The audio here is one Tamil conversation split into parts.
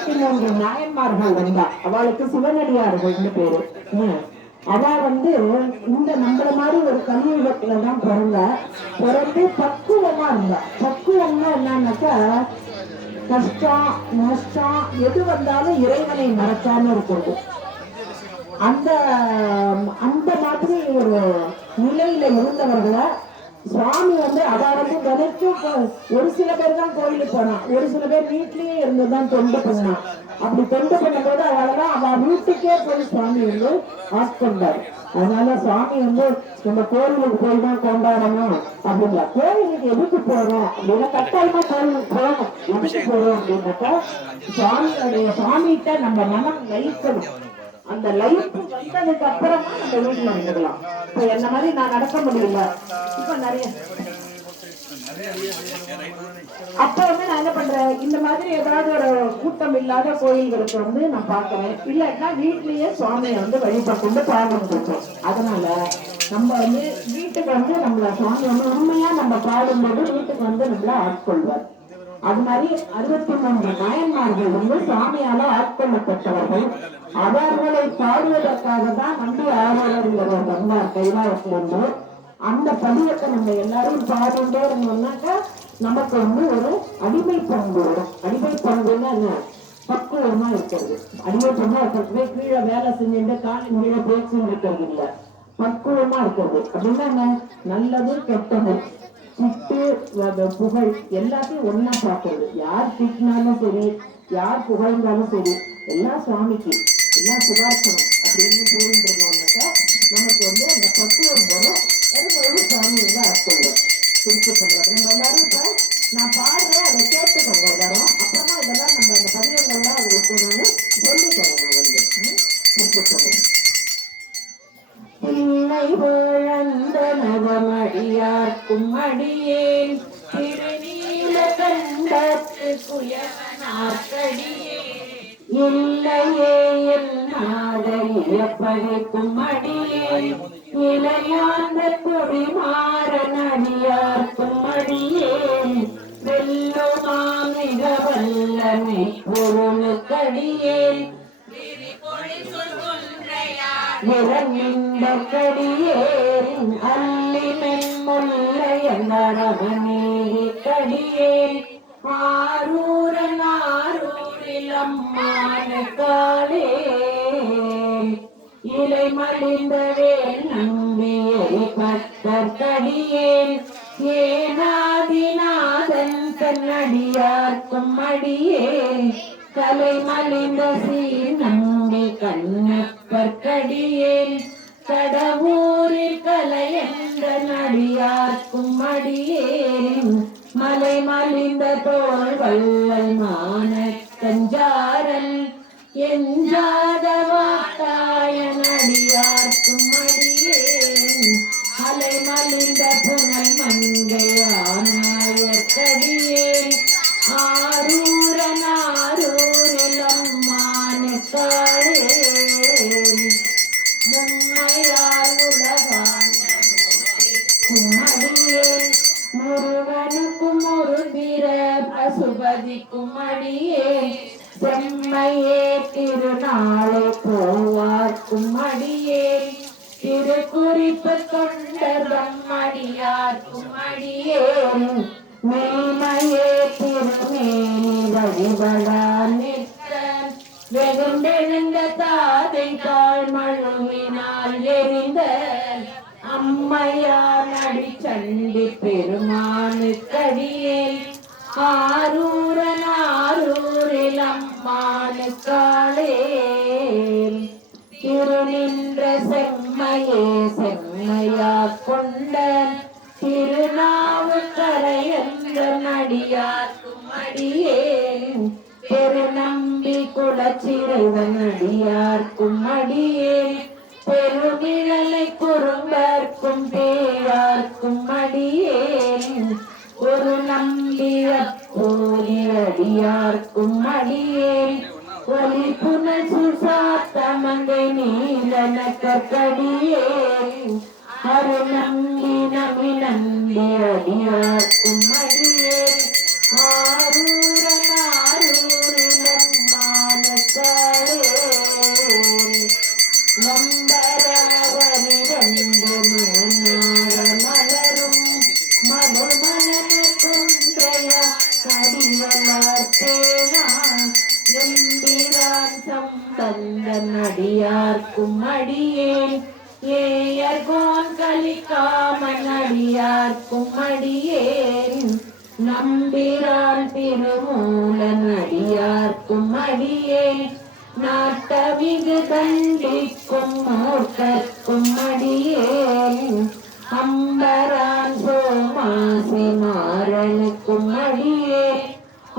63 நாயன்மார்கள் வந்தா. அவளுக்கு சிவனடியார்கள்னு பேரு. அவ இந்த நம்மள மாதிரி ஒரு கலியுகத்துலதான் பிறந்தா. பிறந்து பக்குவமா இருந்தா. பக்குவம்னா என்னன்னாக்கா, கஷ்டம் நஷ்டம் எது வந்தாலும் இறைவனை மறக்காம இருக்கிறது. அந்த அந்த மாதிரி ஒரு நிலையில இருந்தவர்களை சுவாமி அதாவது தினைக்கும் ஒரு சில பேர் தான் கோயிலுக்கு போனான், ஒரு சில பேர் வீட்லயே இருந்துதான் தொண்டு பண்ணான். அப்படி தொண்டு பண்ணும்போது அவள்தான் அவ வீட்டுக்கே போய் சுவாமி ஆட்கொண்டார். அதனால சுவாமி நம்ம கோயிலுக்கு போய் தான் கொண்டாடணும் அப்படிங்களா. கோயிலுக்கு எதுக்கு போறோம் அப்படின்னா, கட்டாயமா கோயிலுக்கு போகணும். எதுக்கு போறோம் அப்படின்னாக்கா, சுவாமிகிட்ட நம்ம மனம் லயிக்கணும். அந்த லைஃப் வந்ததுக்கு அப்புறமா நம்ம வீட்டுல வந்துடலாம். இப்ப என்ன மாதிரி நான் நடக்க முடியல. இப்ப நிறைய அப்ப நான் என்ன பண்றேன், இந்த மாதிரி ஏதாவது ஒரு கூட்டம் இல்லாத கோயில்களுக்கு நான் பாக்குறேன். இல்லன்னா வீட்லயே சுவாமியை வழிபட்டு பாடணும் இருக்கோம். அதனால நம்ம வீட்டுக்கு நம்மள சுவாமி உண்மையா நம்ம பாடும்போது வீட்டுக்கு நம்மள ஆட்கொள்வார். அது மாதிரி 63 நாயன்மார்கள் சுவாமியால ஆட்கொள்ளப்பட்டவர்கள். அவர்களை பாடுவதற்காக தான் நம்பி ஆர்வலர் வந்தார் கைலாயத்திலிருந்து. அந்த பதிவத்தை நம்ம எல்லாரும் பாடுண்டே இருந்தோம்னாக்கா நமக்கு ஒரு அடிமை பண்பு வரும். அடிமை பண்புன்னா என்ன, பக்குவமா இருக்கிறது. அடிமை பண்பா இருக்கிறது கீழே வேலை செஞ்சுட்டு காலின் கீழே பேச்சு இருக்கிறது இல்ல, பக்குவமா இருக்கிறது. அப்படின்னா என்ன, நல்லது கெட்டது திட்டு புகழ் எல்லாத்தையும் ஒன்னா பார்க்கறது. யார் திட்டினாலும் சரி, யார் புகழ்ந்தாலும் சரி, எல்லாம் சுவாமிக்கு, எல்லாம் சுதார்த்தனம் அப்படின்னு போயிட்டு இருந்தோம்னாக்கா நமக்கு அந்த பக்குவம் வரும். அதுபோது சுவாமி ஆட்கொள்ளும். குறிப்பு சொல்றது நம்ம எல்லாரும் இப்ப நான் பாடுறேன், அதை கேட்டுக்கோங்க எல்லாரும். அப்புறமா இதெல்லாம் நம்ம அந்த பதிவங்கள்லாம் அவங்களுக்கு நான் சொல்லித்தரேன். குறிப்பு சொல்றேன். இல்லை வேழந்த நவமடியார்க்கும் அடியேன் திருநீல கண்டத்து குயவனார்க்கடியே இல்லையே என் நாடையப்பதைக்கும் அடியேன் இளையாந்த கொடிமாறன் அடியார்க்கும் அடியேன் வெல்லுமா மிக வல்லமை பொருளுக்கடியேன் விரங்கிண்டடியேன் அல்லிமென் முல்லையரவனேரி கடியேன் ஆரூரன் ஆரூரில் அம்மானுக்காளே இலை மலிந்தவேல் நம்பியை பத்தற்கடியேன் ஏனாதிநாதன் கண்ணடியார்க்கும் அடியேன் கலை மலிந்த சீர் நம்பி கண்ணப்பற்கடியேன் கடவுரில் கலையந்த நடியார்க்கும் அடியேன் மலை மலிந்த தோல் வல்லல் மான கஞ்சாரல் எஞ்சாத வாட்டாய நடியார்க்கும் அடியேன் அலை மலிந்த புனல் மங்கையானாயக்கடியேன் ஆரூரன் ஆரூரில் அம்மானுக்காளே மும்மையால் உலகான் அடியேன் முருகனுக்கும் ஒரு பிற பசுபதிக்கும் அடியேன் செம்மையே திருநாளை போவார்க்கும் அடியேன் திருக்குறிப்பு தொண்டர்தம் அடியார்க்கும் அடியேன் மெய்மையே திருமேனி வழிபடா நிற்க வெகுண்டெழுந்த தாதை தாழ் மழுவினால் எரிந்த அம்மையார் அடி சண்டி பெருமானுக்கடியேன் ஆரூரன் ஆரூரில் அம்மானுக்காளே திருநின்ற செம்மையே செம்மையா கொண்ட திருநாவுக்கரையந்த நடியார்க்கும் அடியேன் பெருநம்பி குலச்சிறைவன் அடியார்க்கும் அடியேன் பெருமிழலை குறும்பர்க்கும் பேரார்க்கும் அடியேன் ஒரு நம்பிய போரிரடியார்க்கும் அடியேன் ஒலி புனல் சுசாத்தமங்கை நீலனக்கடியேன் அரு நம்பி நம்பி நம்பி அடியார்க்கும் அடியேன் ஆரூரன் ஆரூரில் அம்மா சம்பந்தன் அடியார்க்கும் அடியேன் ஏயர்கோன் கலிக்காமன் அடியார்க்கும் அடியேன் நம்பிரான் திருமூலன் அடியார்க்கும் அடியேன் நாட்டவிகு கண்டிக்கும் மூர்க்கர்க்கும் அடியேன் அம்பரான் சோமாசி மாறனுக்கும் அடியேன்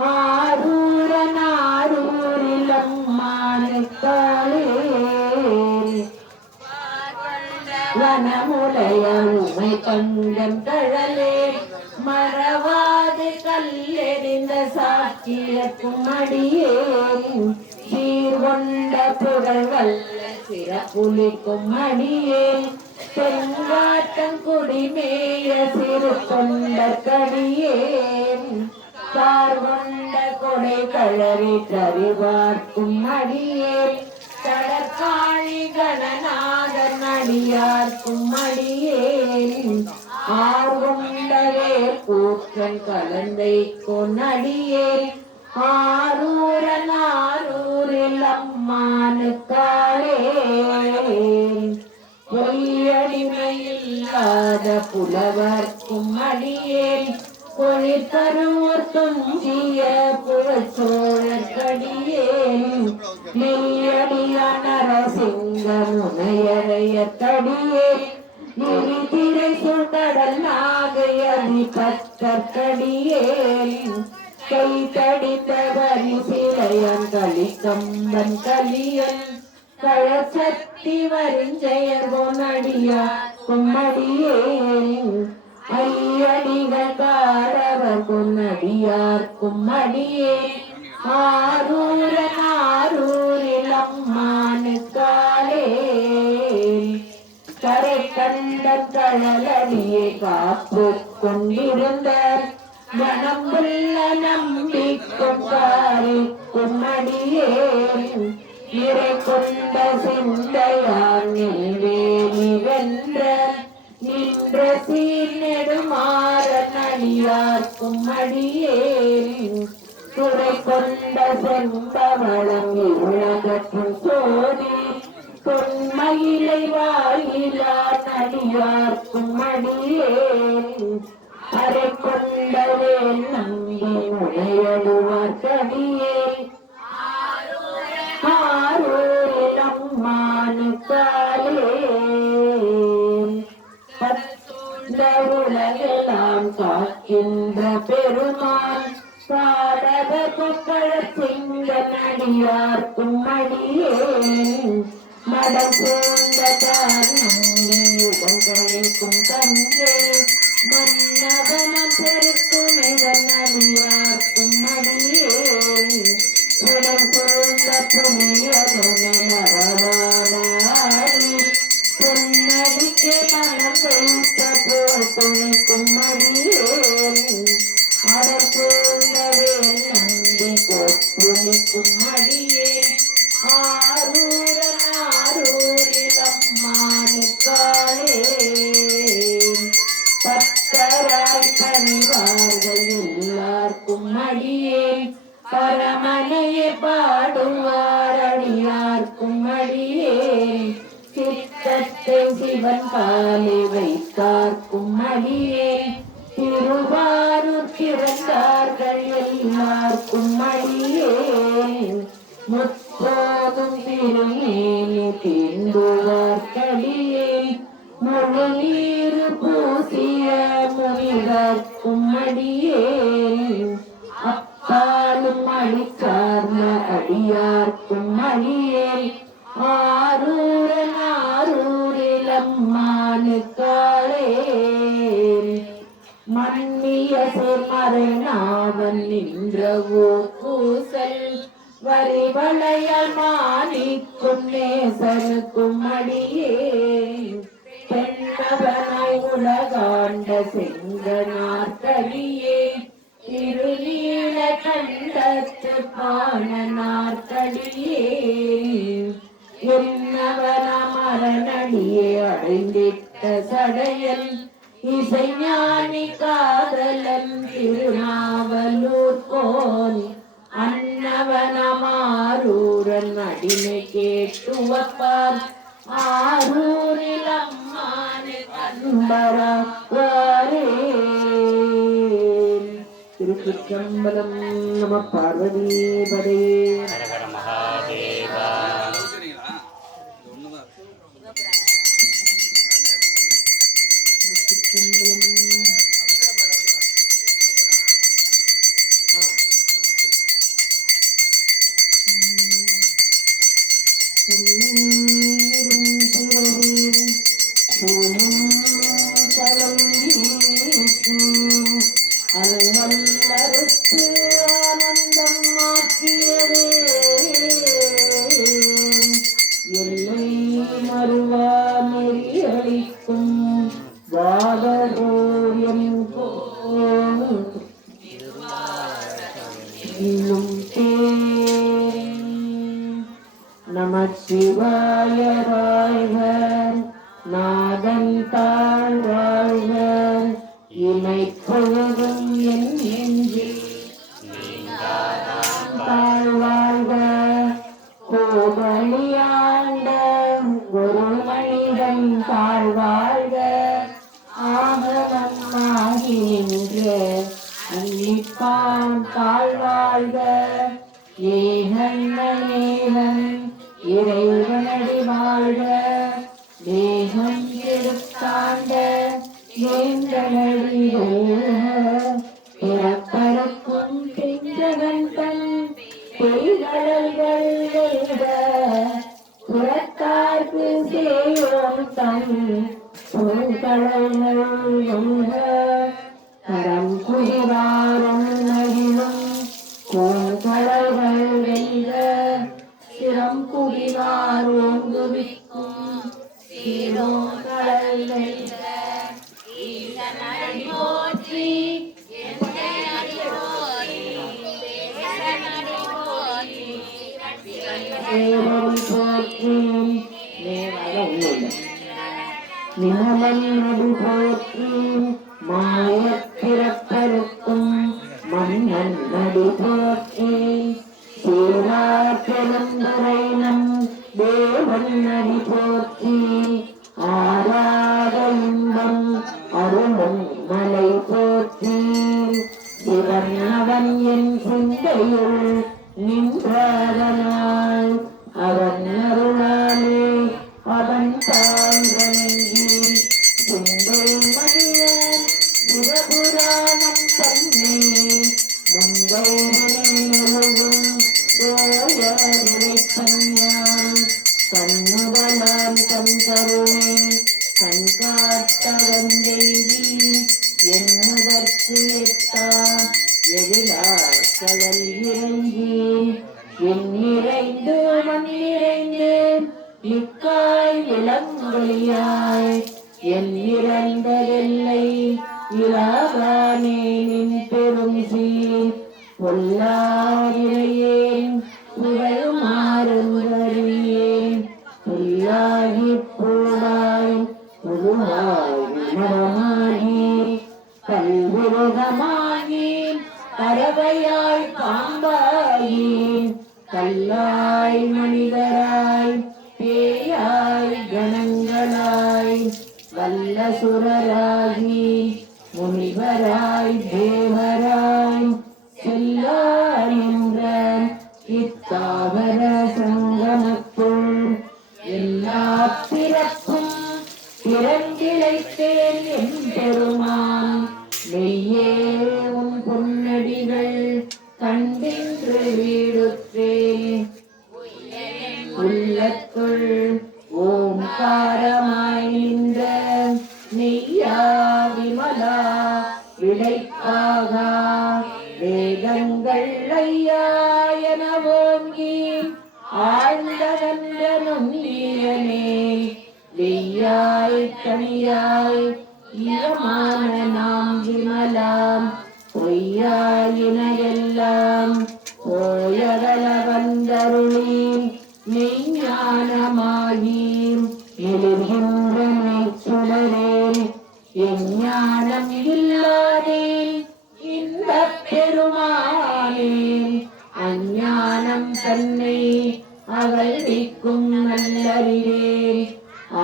ஆரூரன் ஆரூரில் அம்மானுக்காளே வனமுலையுமை பங்கன் கழலே மறவாது கல்லெறிந்த சாக்கியக்கும் அடியேன் சீர்கொண்ட புகழ் வல்ல சிறப்புலிக்கும் அடியேன் செங்காட்டங்குடிமேய சிறு கொண்ட கடியேன் பார்கொண்ட கொடை கழறி தறிவார்க்கும் அடியேன் கடற்காழி கணநாதன் அடியார்க்கும் அடியேன் ஆர்கொண்டவே கூற்றன் கலந்தை கொன்னடியேன் ஆரூரன் ஆரூரில் அம்மானுக்காளே பொய்யடிமையில்லாத புலவர்க்கும் அடியேன் பொழித்தருவர் துஞ்சிய புழச்சோழற்கடியேன் நெய்யடிய நரசிங்க முனையறையற்கடியேன் நெறிதிரை சுடல் நாகையதி பத்தற்கடியேன் கை தடித்த வரி சிலையன் கலிக்கம்பன் கலியன் கழசக்தி வரிஞ்செயர் பொன்னடியா கும்மடியேன் ஐயடிகள் காரவர் பொன்னடியார்க்கும் அடியேன் ஆரூரன் ஆரூரில் அம்மானுக்காளே கரை கண்டன் கழலடியை காப்பு கொண்டிருந்த மனம்புள்ள நம்பிக்கும் காரிக்கும் அடியேன் நிறை கொண்ட சிந்தையான் வேலி வென்ற நின்ற சீர் நெடுமாறன் அடியார்க்கும் அடியேன் துறை கொண்ட செம்பவளம் உலகத்தின் சோதி தொன்மயிலை வாயிலான் அடியார்க்கும் அடியேன் அரை கொண்டவே நம்பி முனையடுவார் கடியேன் ஆரூரில் அம்மானுக்காளே உலகெல்லாம் காக்கின்ற பெருமான் பாரத புகழ சிங்கன் அடியார்க்கும் அடியேன் மடம் பூண்ட நம்பியுடன் கழிக்கும் தங்கை மன்னவனம் பெருத்துணைவன் அடியார்க்கும் அடியேன் உடன் பூண்ட புனியதுமே மரவாடாடி பொன்னடிக்கே மனம் வைத்த போல் துணிக்கும் அடியேன் அடல் பூண்டவே நம்பி கொப்புணிக்கும் அடியேன் ஆரூரன் ஆரூரில் அம்மானுக்காளே பக்தராய் பணிவார்கள் எல்லார்க்கும் அடியேன் பரமனையே பாடுவார் அடியார்க்கும் அடியேன் சித்தத்தை சிவன் காலை வைத்தார்க்கும் அடியேன் திருவாரூர் பிறந்தார்கள் எல்லார்க்கும் அடியேன் முப்போதும் திருமேனி தீண்டுவார்க்கடியேன் முழு நீர் பூசிய முனிவர்க்கும் அடியேன் அப்பாலும் அடிக்கார்ந்த அடியார்க்கும் அடியேன் ஆரூரன் ஆரூரில் அம்மானுக்காளே மன்னிய மறைநாவன் நின்ற ஊர் பூசல் வரிவளையால் மாணிக்கும் நேசனுக்கும் அடியேன் பெண்ணவனாய் உலகாண்ட செங்கனார்கடியே திருநீல கண்டத்து பாணனார்கடியே என்னவன மரணடியே அடைந்திட்ட சடையல் இசைஞானி காதலன் திருநாவலூர் கோன் அன்னவனமாரூர அடிமை கேட்டுவப்பார் ஆரூரில் அம்மானு கண்பராரே. திருச்சிற்றம்பலம். நம பார்வதீபதே. மகாதேவா. நமச்சிவாய வாழ்க, நாதன் தாழ் வாழ்க, இமைப்பொழுதும் என் நெஞ்சில் தாழ் வாழ்க, கோபலியாண்ட ஒரு மனிதன் தாழ் வாழ்க, ஆகவமாகி நின்ற அன்னிப்பான் தாழ் வாழ்க, ஏகன் அநேகன் இறைவனடி வாழ்க, தேகம் கெடுத்தாண்ட ஏந்தனடி பிறப்பறக்கும் பெஞ்சகன் தன் பெய்கடல்கள் வெல்க, புறத்தார்க்கு சேயோன் தன் பூங்கடல்கள் வெல்க, கரம் குடிவாரும் நகிலும் பூங்கடல்கள் வெல்க, சிரம் குடிவார் ஓங்குவிக்கும் சீரோங்கடல் வெல்க, ஈசனடி போற்றி எந்தையடி போற்றி, தேசனடி போற்றி, தேவன் போற்றி, நிமலன் நடி போற்றி, மாயப் பிறப்பருக்கும் மன்னன் நடி போற்றி, சேராப்பெருந்துரை நம் தேவன் நடி போற்றி, ஆராத இன்பம் அருளும் மலை போற்றி, சிவன் அவன் என் சிந்தையுள் நின்றதனால் அவன் அருளாலே அவன் தாழ்வணங்கி சிந்தை மணியன் சிவபுராணம் தன்னை முந்தை முழுதும் கண்ணுதலாம் கண் கருணை கண் காட்ட வந்தெய்தி என்னதற்கு எட்டாம் எழிலார் கடல் இறங்கி எண்ணிறைந்து மண்ணிறைந்து மிக்காய் விளங்கொழியாய் என் இறந்ததெல்லை இலாகானே நின் பெரும் சீர் பொல்லாதிரையேன் புகழுமாறுந்தறியேன் பொல்லாகி பூடாய் புதுவாய் மரமாகி கல்விருகமாகி பறவையாய் பாம்பாகி கல்லாய் மனிதராய் பேயாய் கணங்களாய் வல்ல சுரராகி முனிவராய் தேவராய் செல்லாரின்ற இத்தாவர சங்கமத்துள் எல்லா பிறப்பும் பிறந்திழைத்தேன் என் பெருமான் மெய்யே உன் பொன்னடிகள் கண்டின்று வீடுற்றேன் உள்ளத்துள் ஓம்காரமாய் நின்ற நெய்யா விமலா விடைப்பாகா வேதங்கள் ஐயா என ஓங்கி ஆழ்ந்தவன்ற நுண்ணியனே வெய்யாய் கனியாய் ஈரமான நாம் விமலாம் பொய்யாயினையெல்லாம் போயகல வந்தருளி மெய்ஞானமாகி எழுகின்ற மெய்ச்சுடரே எஞ்ஞானம் இல்லாதேன் இன்பப் பெருமானே அஞ்ஞானம் தன்னை அகழ்விக்கும் நல்லறிவே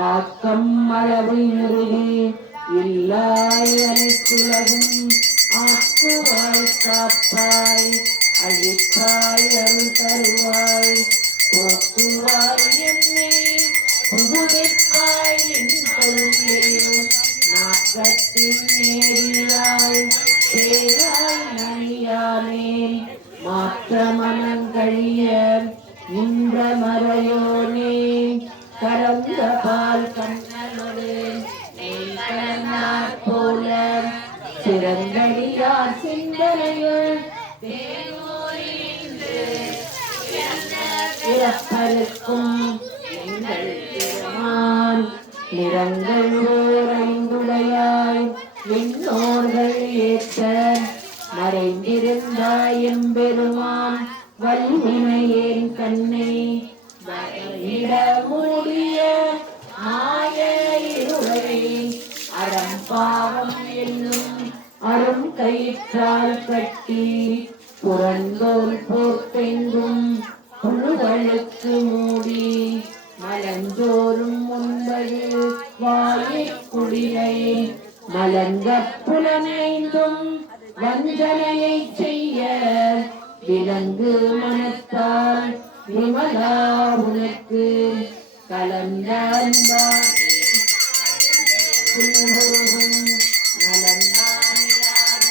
ஆக்கம் அளவு நிறுவி இல்லாய் அனைத்துலகும் ஆக்குவாய் காப்பாய் அழிப்பாய் அருள் தருவாய் போக்குவாய் என்னை புகுவிப்பாய் என் பொருளேனும் நாக்கத்தின் நேரியாய் பேராய் நனியானேன் மாற்ற மனங்கழிய நின்ற மறையோனே கலந்த பால் கண்ணனோடு நெய்கலனார் போல சிறந்தடியார் சிந்தனையுள் இறப்பருக்கும் எங்கள் பெருமான் நிறங்கள் ஓரைந்துடையாய் விண்ணோர்கள் ஏற்ற மறைந்திருந்தாய் எம்பெருமான் வல்வினையேன் கண்ணை இட மூடிய மாய இருளை அறம் பாவம் என்னும் அரும் கயிற்றால் கட்டி புறந்தோல் போர்த்தெங்கும் புழுகளுக்கு மூடி மலஞ்சோறும் உண்பது வாயிற்குடிலை மலங்க புலனைந்தும் வஞ்சனையை செய்ய விலங்கு மனத்தால் விமலா உனக்கு கலந்த அன்பாகி புல்லுருகும் நலந்தானிலாத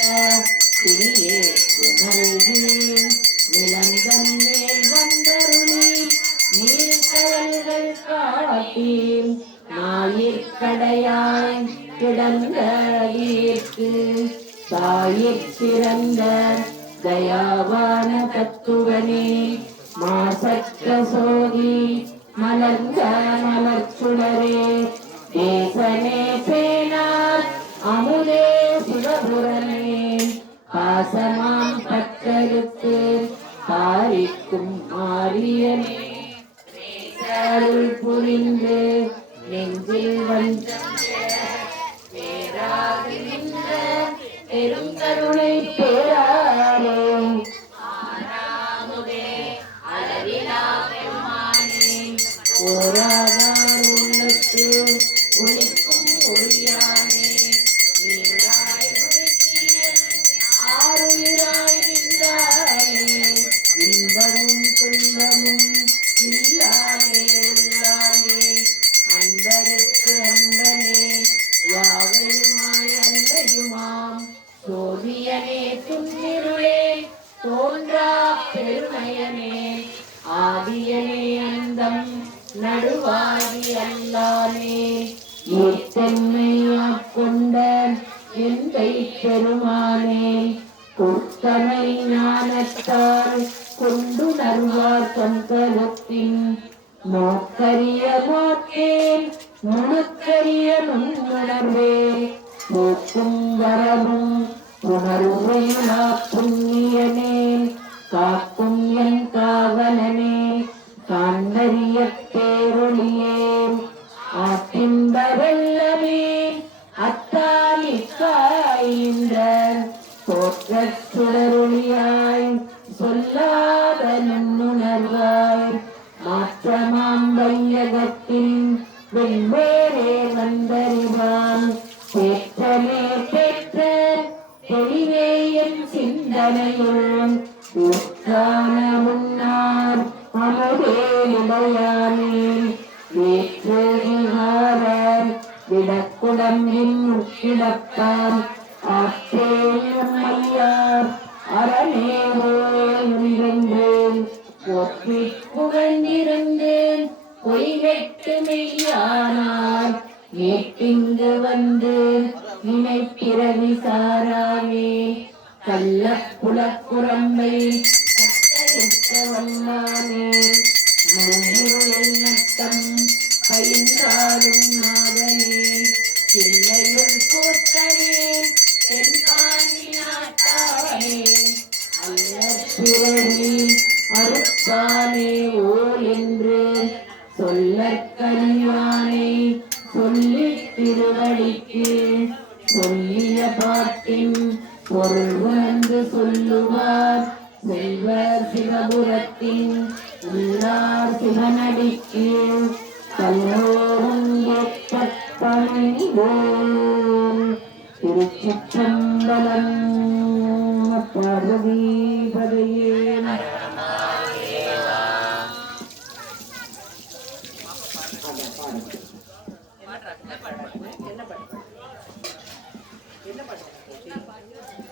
திரியே உணர்கிறேன் நிலந்தன் மேல் வந்தருளி நீர்கடல்கள் காட்டி ஞாயிற்கடையாய் கிடந்த ஈர்க்கு தாயிற் பிறந்த தயாவான தத்துவனே மாசற்ற சோதி மலர்ந்த மலர்ச்சுடரே தேசனே பேனார் அமுதே சிவபுரனே பாசமாம் பற்றருக்கு பாரிக்கும் மாரியனே அருள் புரிந்து நெஞ்சில் வஞ்சம் பேராது நின்ற பெரும் கருணை பேராரே ஓராதார் உள்ளத்து ஒளிக்கும் ஒளியானே நீராய் ஒழுக்கிய ஆறுயிராய் நின்றாயே இன்பமும் துன்பமும் இல்லாமே உள்ளாமே அன்பருக்கு அன்பனே யாவையுமாய் அல்லையுமாம் சோதியனே துன்னிருளே தோன்றா பெருமையனே ஆதியனே அந்தம் நடுவாகி அல்லாமே ஏத்தன்மையாக்கொண்ட எந்தை பெருமானே கூத்தமை ஞானத்தால் கொண்டுணர்வார் தங்கலத்தின் நோக்கரிய நோக்கேன் நுணுக்கரிய நுண்ணுணர்வே போக்கும் வரவும் உணர்வையுலா புண்ணியனே காக்கும் என் காவலனே காண்பறிய பேரொழியே ஆற்றின்பவல்லமே அத்தாலிக்காயின்ற தோற்றச் சுடரொளியாய் சொல்லாத நுண்ணுணர்வாய் மாற்றமாம் வையகத்தின் வெவ்வேறே வந்தறிவான் பேற்றமே பெற்ற தெளிவே என் சிந்தனையுள் உற்றான முன்னார் அமுதே நிலையானே வேற்று விகார விடக்குடம்பின் உட்கிடப்பான் ஆற்றேயும் ஐயார் அரணேரோ என்றேன் போற்றிப் புகழ்ந்திருந்தேன் பொய்கெட்டு மெய்யானார் ஏற்றிங்கு வந்து நினைப்பிறவி சாராமே கள்ளப்புலக்குரம்பை கட்டளித்த வல்லானே மண்ணிருள் நட்டம் பயின்றாடும் நாதனே சில்லையுள் கூத்தனே தென்பாண்டி நாட்டானே அல்லப்பிறவி அறுப்பானே ஓ என்று சொல்லற்கனியானை சொல்லித் திருவடிக்கு சொல்லிய பாட்டின் பொருள் உணர்ந்து சொல்லுவார் செல்வர் சிவபுரத்தின் உள்ளார் சிவனடிக்கு கல்லோரும் ஏற்பட்டமைவோம். திருச்சிற்றம்பலம். பார்வதிபதையே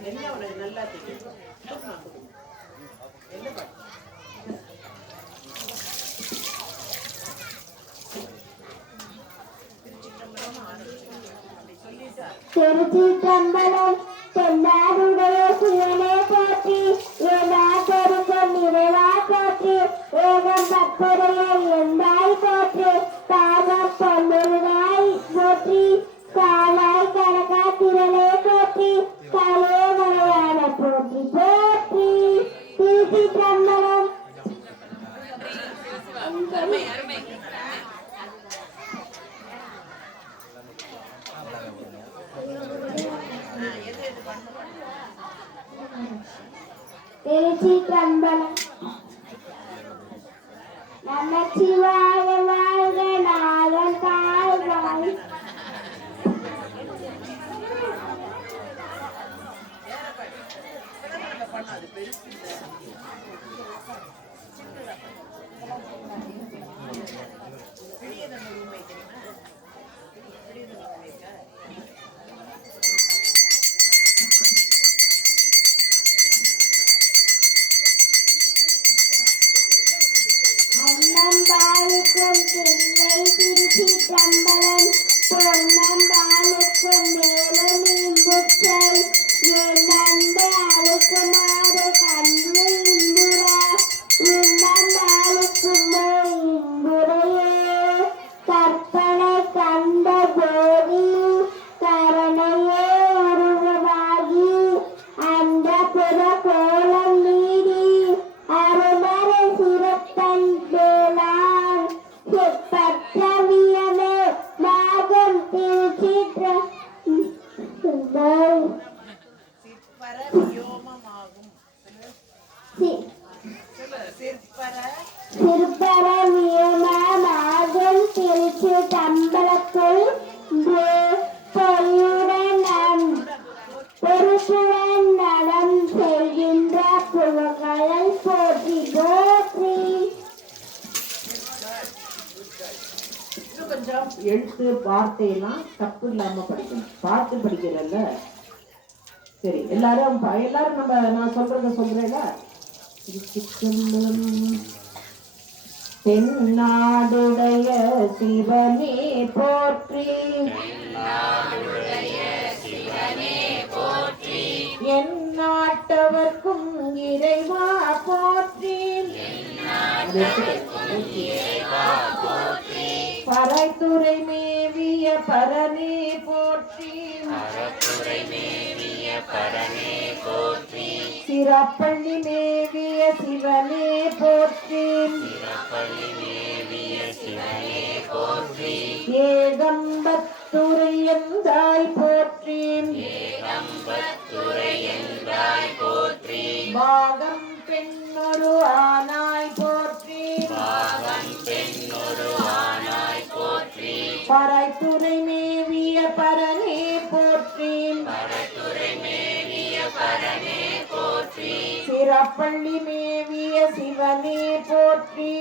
என்ன உனக்கு நல்லா தெரியும். என்ன பாட்டு? திருச்சிற்றம்பலம். தென்னாடுடைய சிவனே போற்றி, ஏனா பெருங்கும் நிறைவா போற்றி, ஏகம் பக்தரைய எந்தாய் போற்றி, காமம் பொன்னுருவாய் போற்றி, காலாய் கனகா திரளே போற்றி, காலே மலையான போற்றி போற்றி. திருச்சிற்றம்பலம். திருச்சிற்றம்பலம். நமச்சிவாய வாழ்க நாதன் தாழ்வாய். அன்னம்பாளுக்கும் தில்லை திருச்சிற்றம்பலம். பொன்னம்பாளுக்கும் மேலும் இன்புற்றல், என் அன்பு அழுக்குமாறு கண்டு இன்புறா, இன்னம்பாளுக்கும் இன்புரையே. கற்பனை கண்ட ஜோதி கரணையே உருவமாகி, அந்த புற கோலம் நீடி அருமறை சிறப்பன் வேளாண் செப்பற்றவியமே நாகம் திருச்சிற்றம்பலம். சிற்பர வியோமமாகும் திருச்சிற்றம்பலத்துள் பொறுப்புடன் நலம் செய்கின்ற புகழை போற்றி போற்றி. இன்னும் கொஞ்சம் எழுத்து வார்த்தையெல்லாம் தப்பு இல்லாம படிக்கணும். பார்த்து படிக்கிறல்ல. சரி, எல்லாரும் நம்ம நான் சொல்றத சொல்றேன்ல. தென்னாடுடைய சிவனே போற்றி, என் நாட்டவர்க்கும் இறைவா போற்றி, பறைத்துறை மேவிய பரனே போற்றி, சிறப்பள்ளி மேவிய சிவனே போற்றி, ஏகம்பத்துறை எந்தாய் போற்றி, பாகம் பெண்ணொரு ஆனாய் போற்றி, பறைத்துறை மேவிய பரனே போற்றி, சிறப்பள்ளி மேவிய சிவனே போற்றி,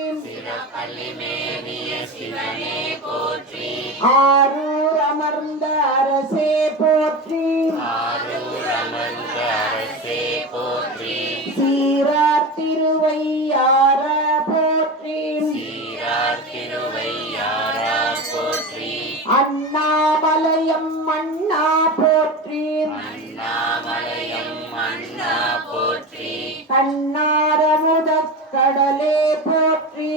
ஆரூர் அமர்ந்த அரசே போற்றி, சீரார் திருவையாரா போற்றி, அண்ணாமலையம் அண்ணா போற்றி, கண்ணாரமுதக் கடலே போற்றி,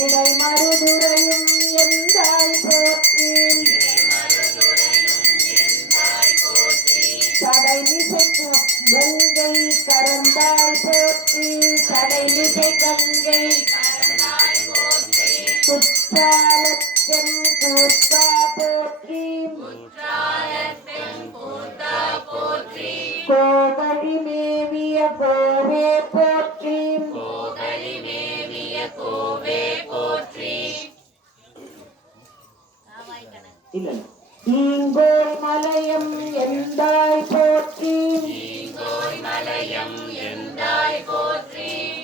இடைமருதுரையும் எந்தாய் போற்றி, கடைமிசை கங்கை கரந்தாய் போற்றி, கடைமிசை கங்கை குற்றாலத்தென் கூத்தா போற்றி, கோவழி மேவிய கோர போற்றி இல்ல ஈங்கோய் மலையம் எந்தாய் போற்றி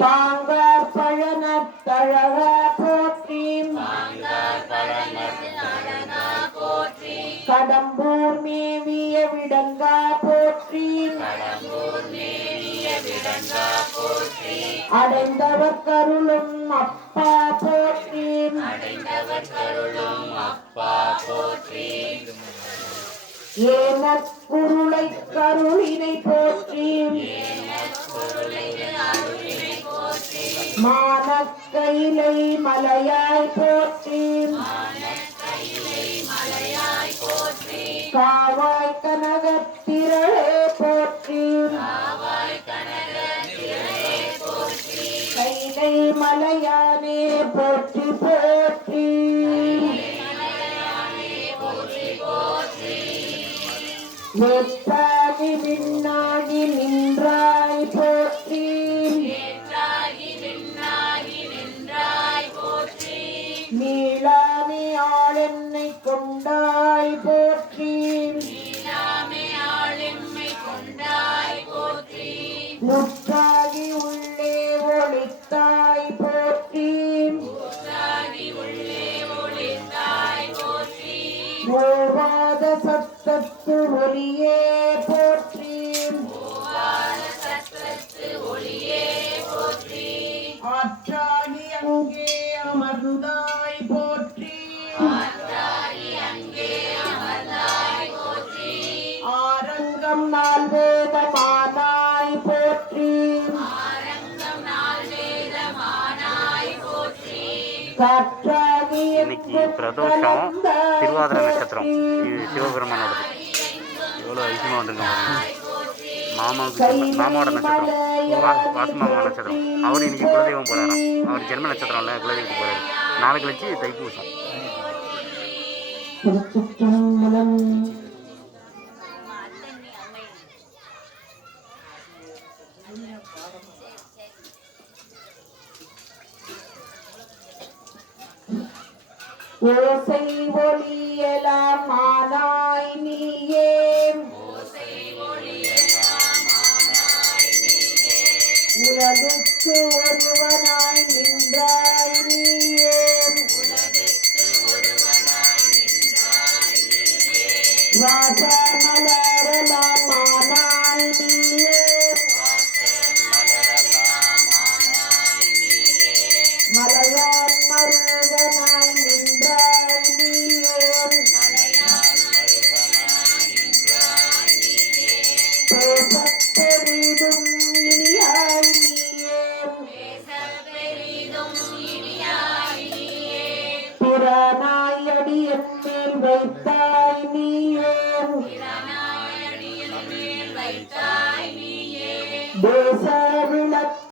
பாங்கார் பழனத்தழக போற்றி கடம்பூர் மேவிய விடங்கா போற்றி அடைந்தவர் கருளும் அப்பா போற்றி ஏனக்குருளை கருளினை போற்றி மானக்கையிலை மலையாய் போற்றி காவாய் கனகத்திரளே போற்றி கைலை மலையானே போற்றி போற்றி நேற்றாகி விண்ணாகி நின்றாய் போற்றி மீளாமே ஆளென்னை கொண்டாய் போற்றி முற்றாகி உள்ளே ஒளித்தாய் போற்றி ஓவாத சத்தத்து ஒளியே போற்றி ஆற்றாகி அங்கே அமர்ந்தாய் போற்றி ஆரங்கம் நாள் வேதமானாய் போற்றி காற்றாகி இன்னைக்கு பிரதோஷம் திருவாதிரை நட்சத்திரம். இது சிவபெருமானோடது. எவ்வளோ ஐக்கியமாக வந்திருக்கோம் மாமாவோட நட்சத்திரம் வாசு மாமா நட்சத்திரம். அவர் இன்னைக்கு குலதெய்வம் போகிறாராம். அவர் ஜென்ம நட்சத்திரம் இல்லை, குலதெய்வத்துக்கு போகிறாரு. நாளை கழிச்சு தைப்பூசம். ஓசை ஒளியலாம் மானாய் நீயே உலகுக்கு ஒருவனாய் நின்றாய் நீயே வாசமலரலாம் மானாய் நீயே மலையான் மருகனாய் நின்றாய் நீயே பேசப்பெரிதும் இனியாய் நீயே பிறனாய் அடியன் மேல் வைத்தாய்